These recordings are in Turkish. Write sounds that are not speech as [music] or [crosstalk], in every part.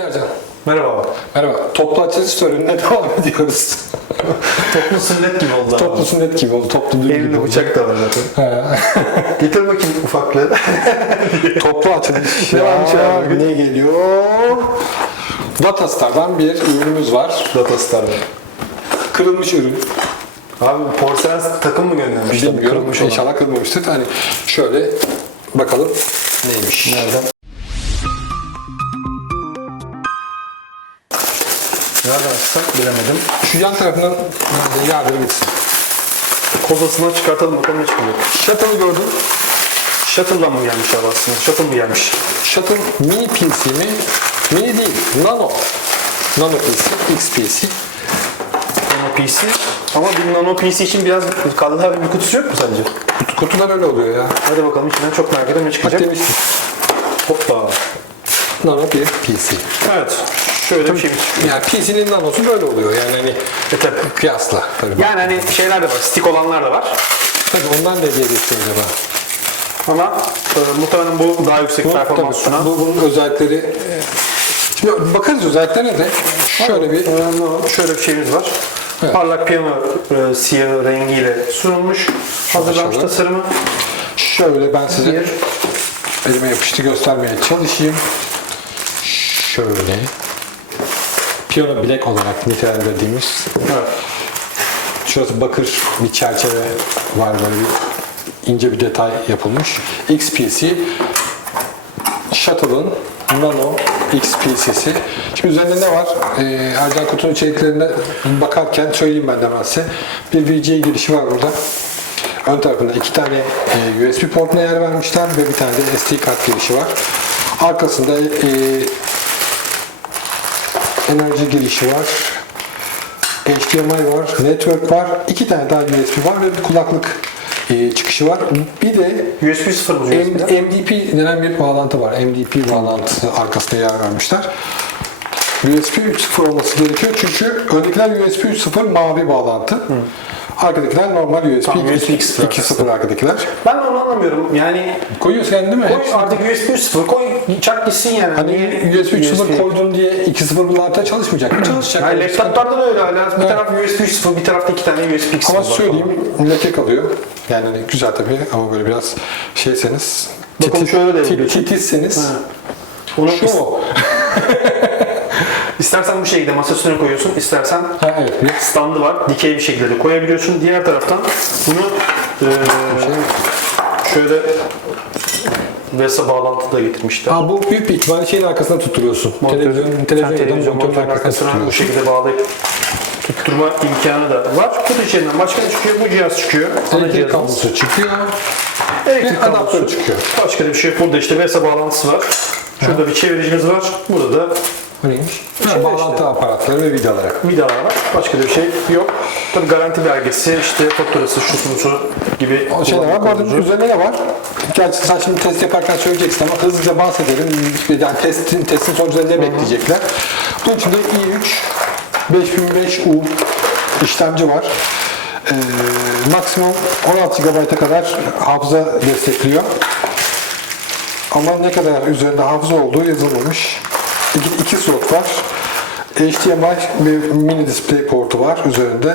Ercan. Merhaba. Merhaba. Toplu açılış törenine [laughs] devam ediyoruz. Toplu sünnet gibi oldu. Toplu sünnet gibi oldu. Toplu düğün gibi Elinde oldu. bıçak da var zaten. [laughs] Getir bakayım ufaklığı. [laughs] Toplu açılış. Ne varmış Ya? Ne geliyor? Datastar'dan bir ürünümüz var. Datastar'da. Kırılmış ürün. Abi porselen takım mı göndermiş? Bilmiyorum. kırılmış olan. İnşallah kırılmamıştır. Hani şöyle bakalım neymiş. Nereden? Nereden açsam bilemedim. Şu yan tarafından yardım gitsin. Kozasını çıkartalım bakalım ne çıkacak. Shuttle'ı gördüm. Shuttle'dan mı gelmiş abi aslında? Shuttle mı gelmiş? Shuttle mini PC mi? Mini değil. Nano. Nano PC. XPC. Nano PC. Ama bir Nano PC için biraz kalınlar bir kutusu yok mu sence? Kutular öyle oluyor ya. Hadi bakalım içinden çok merak ediyorum ne çıkacak. demiştim. Hoppa. Nano bir PC. Evet. Şöyle bir şey çıkıyor. Yani PC'nin nanosu böyle oluyor yani hani E tabii. kıyasla. Tabii. Yani hani şeyler de var, stick olanlar da var. Tabii ondan ne diye geçiyor acaba? Ama e, muhtemelen bu daha yüksek Bu, performans tabii, sunan. bu, bunun özellikleri e, Şimdi bakarız özelliklerine de şöyle bir Önemli olan şöyle bir şeyimiz var. Evet. Parlak piyano e, siyahı rengiyle sunulmuş. Hazırlanmış tasarımı. şöyle ben size Bir. elime yapıştı göstermeye çalışayım. Şöyle piyano bilek olarak nitelendirdiğimiz Evet. Şurası bakır bir çerçeve var böyle bir ince bir detay yapılmış. XPC Shuttle'ın Nano XPC'si. Şimdi üzerinde ne var? Ee, Ercan kutunun içeriklerine bakarken söyleyeyim ben de hemen size. Bir VGA girişi var burada. Ön tarafında iki tane e, USB portuna yer vermişler ve bir tane de SD kart girişi var. Arkasında e, enerji girişi var. HDMI var, network var, iki tane daha USB var ve bir kulaklık e, çıkışı var. Bir de USB 0 bu M- USB'den. MDP denen bir bağlantı var. MDP bağlantısı arkasına yer vermişler. USB 3.0 olması gerekiyor çünkü öndekiler USB 3.0 mavi bağlantı. Arkadakiler normal USB, Tamam, USB 2.0 2.0 arkadakiler. Ben de onu anlamıyorum. Yani Koyuyorsun yani değil mi? koy Hepsini. artık USB 3.0 koy çak gitsin yani. Hani Niye USB 3.0 koydun diye 2.0 bunlarda çalışmayacak mı? [clears throat] Çalışacak. Yani laptoplarda da öyle hala. Bir Evet. taraf USB 3.0 bir tarafta iki tane USB 2.0 Ama var. söyleyeyim leke kalıyor. Yani hani güzel tabii ama böyle biraz şeyseniz Bakın şöyle de yapıyorsun. titizseniz. Onu şu mu? [laughs] istersen bu şekilde masa üstüne koyuyorsun, istersen Ha, evet. Standı var. Dikey bir şekilde de koyabiliyorsun. Diğer taraftan bunu şey. şöyle VESA bağlantı da getirmişler. Aa, bu büyük bir ihtimalle şeyin arkasına tutturuyorsun. Monitörün- televizyon, televizyon, televizyon monitörün arkasına arkasına bu şekilde bağlayıp tutturma imkanı da var. Kutu içinden başka ne çıkıyor? Bu cihaz çıkıyor. Elektrik kablosu çıkıyor. Elektrik kablosu. çıkıyor. Başka da bir şey yok. Burada işte VESA bağlantısı var. Şurada bir çeviricimiz var. Burada da Bu neymiş? Ha, Şey bağlantı işte. aparatları ve vidaları. vidalar var. Başka da bir şey yok. Tabii garanti belgesi, işte faturası, şu sunusu gibi O şeyler var. Bu arada üzerinde ne var? Gerçi sen şimdi test yaparken söyleyeceksin ama hızlıca bahsedelim. Yani testin, testin sonuçlarını ne bekleyecekler? Bunun içinde i3 5005U işlemci var. Ee, maksimum 16 GB'a kadar hafıza destekliyor. Ama ne kadar üzerinde hafıza olduğu yazılmamış. İki, iki slot var. HDMI bir mini display portu var üzerinde.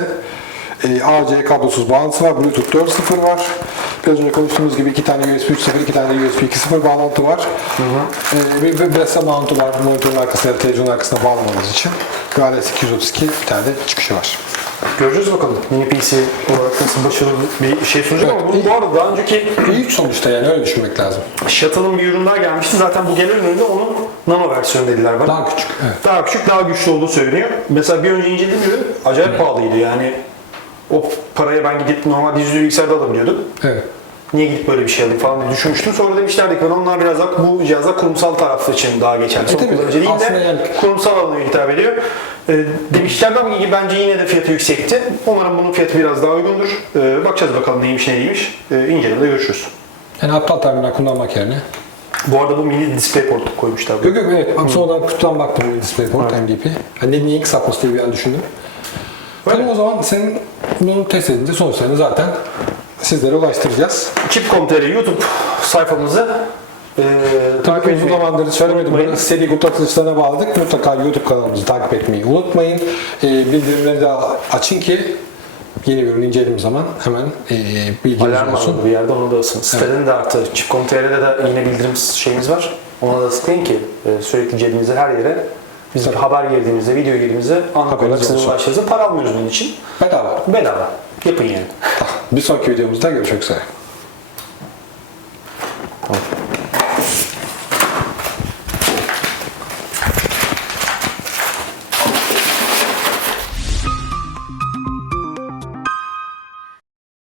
Ee, AC kablosuz bağlantısı var. Bluetooth 4.0 var. Biraz önce konuştuğumuz gibi iki tane USB 3.0, iki tane USB 2.0 bağlantı var. Ee, bir, bir VESA mountu var. Monitörün arkasına, televizyonun arkasına bağlamamız için. RS 232 bir tane de çıkışı var. Göreceğiz bakalım. Mini PC olarak nasıl başarılı bir şey sunacak Evet, ama bunun bu arada daha önceki İlk sonuçta yani öyle düşünmek lazım. Shuttle'ın bir ürün daha gelmişti. Zaten bu gelen üründe onun nano versiyonu dediler bana. Daha küçük. Evet. Daha küçük, daha güçlü olduğu söyleniyor. Mesela bir önce incelediğim ürün acayip pahalıydı. Yani o paraya ben gidip normal dizüstü bilgisayarda alabiliyordum. Evet. Niye gidip böyle bir şey alayım falan diye düşünmüştüm. Sonra demişlerdi ki onlar biraz daha bu cihazlar kurumsal tarafı için daha geçerli. Son E tabii, kullanıcı değil de yani- kurumsal alana hitap ediyor. Ee, demişlerdi ama bence yine de fiyatı yüksekti. Umarım bunun fiyatı biraz daha uygundur. Ee, bakacağız bakalım neymiş ne değilmiş. Ee, incelemede görüşürüz. Yani aptal terminal kullanmak yerine. Bu arada bu mini display portu koymuşlar. Yok yok evet. Sonradan kutudan baktım bu DisplayPort MDP. Hani niye kısaltması diye bir an düşündüm. Öyle. Tamam o zaman senin bunu test edince sonuçlarını zaten sizlere ulaştıracağız. Chip.com.tr YouTube sayfamızı e, tabii ki uzun etmeyi zamandır söylemedim. unutmayın. Böyle seri kutu atışlarına bağladık. Mutlaka YouTube kanalımızı takip etmeyi unutmayın. Ee, bildirimleri de açın ki yeni bir ürün incelediğim zaman hemen e, bilginiz Alarm olsun. bir yerde onu da ısın. Sitenin de artı Çip.com.tr'de de yine bildirim şeyimiz var. Ona da tıklayın ki sürekli cebinize her yere biz bir haber girdiğimizde, video girdiğimizde anlık olarak size ulaşırsa para almıyoruz bunun için. Bedava. Bedava. Yapın yani. Bir sonraki videomuzda görüşmek üzere.